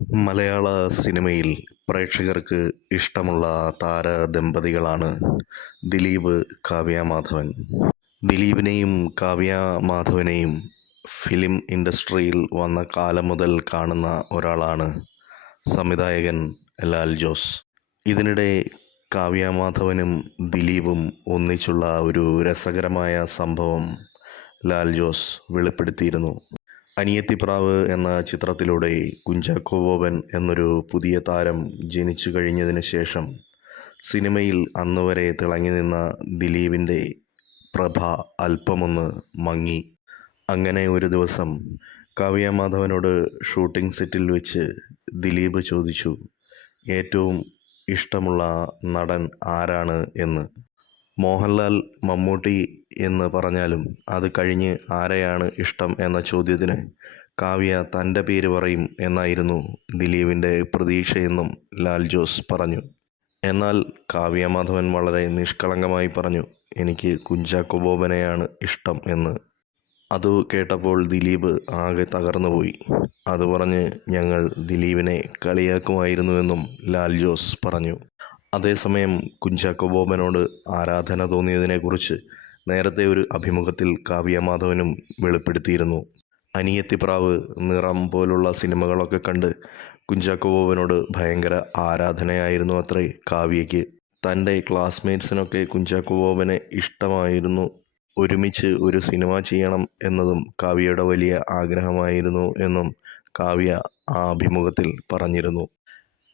മലയാള സിനിമയിൽ പ്രേക്ഷകർക്ക് ഇഷ്ടമുള്ള താരദമ്പതികളാണ് ദിലീപ് കാവ്യ മാധവൻ ദിലീപിനെയും കാവ്യ മാധവനെയും ഫിലിം ഇൻഡസ്ട്രിയിൽ വന്ന കാലം മുതൽ കാണുന്ന ഒരാളാണ് സംവിധായകൻ ലാൽ ജോസ്. ഇതിനിടെ കാവ്യ മാധവനും ദിലീപും ഒന്നിച്ചുള്ള ഒരു രസകരമായ സംഭവം ലാൽ ജോസ് വെളിപ്പെടുത്തിയിരുന്നു. അനിയത്തിപ്രാവ് എന്ന ചിത്രത്തിലൂടെ കുഞ്ചാക്കോ ബോബൻ എന്നൊരു പുതിയ താരം ജനിച്ചു കഴിഞ്ഞതിന് ശേഷം സിനിമയിൽ അന്നുവരെ തിളങ്ങി നിന്ന ദിലീപിന്റെ പ്രഭ അല്പമൊന്ന് മങ്ങി. അങ്ങനെ ഒരു ദിവസം കാവ്യ മാധവനോട് ഷൂട്ടിംഗ് സെറ്റിൽ വെച്ച് ദിലീപ് ചോദിച്ചു ഏറ്റവും ഇഷ്ടമുള്ള നടൻ ആരാണ്? എന്ന്. മോഹൻലാൽ മമ്മൂട്ടി എന്ന് പറഞ്ഞാലും അത് കഴിഞ്ഞ് ആരെയാണ് ഇഷ്ടം എന്ന ചോദ്യത്തിന് കാവ്യ തന്റെ പേര് പറയും എന്നായിരുന്നു ദിലീപിന്റെ പ്രതീക്ഷയെന്നും ലാൽ ജോസ് പറഞ്ഞു. എന്നാൽ കാവ്യ മാധവൻ വളരെ നിഷ്കളങ്കമായി പറഞ്ഞു എനിക്ക് കുഞ്ചാക്കോ ബോബനെയാണ് ഇഷ്ടം എന്ന് അത് കേട്ടപ്പോൾ ദിലീപ് ആകെ തകർന്നുപോയി അത് പറഞ്ഞ് ഞങ്ങൾ ദിലീപിനെ കളിയാക്കുമായിരുന്നുവെന്നും ലാൽ ജോസ് പറഞ്ഞു. അതേസമയം കുഞ്ചാക്കോ ബോബനോട് ആരാധന തോന്നിയതിനെക്കുറിച്ച് നേരത്തെ ഒരു അഭിമുഖത്തിൽ കാവ്യ മാധവനും വെളിപ്പെടുത്തിയിരുന്നു. അനിയത്തിപ്രാവ് നിറം പോലുള്ള സിനിമകളൊക്കെ കണ്ട് കുഞ്ചാക്കോ ബോബനോട് ഭയങ്കര ആരാധനയായിരുന്നു അത്രേ കാവ്യയ്ക്ക്. തന്റെ ക്ലാസ്മേറ്റ്സിനൊക്കെ കുഞ്ചാക്കോ ബോബനെ ഇഷ്ടമായിരുന്നു. ഒരുമിച്ച് ഒരു സിനിമ ചെയ്യണം എന്നതും കാവ്യയുടെ വലിയ ആഗ്രഹമായിരുന്നു എന്നും കാവ്യ ആ അഭിമുഖത്തിൽ പറഞ്ഞിരുന്നു.